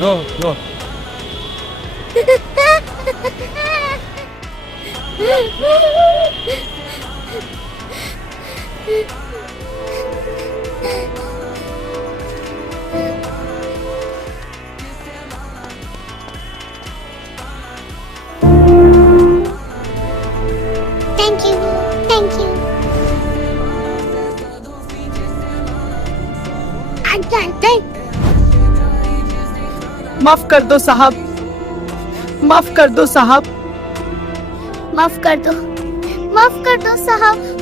No no thank you, thank you. माफ कर दो साहब, माफ कर दो साहब। माफ कर दो, माफ कर दो साहब।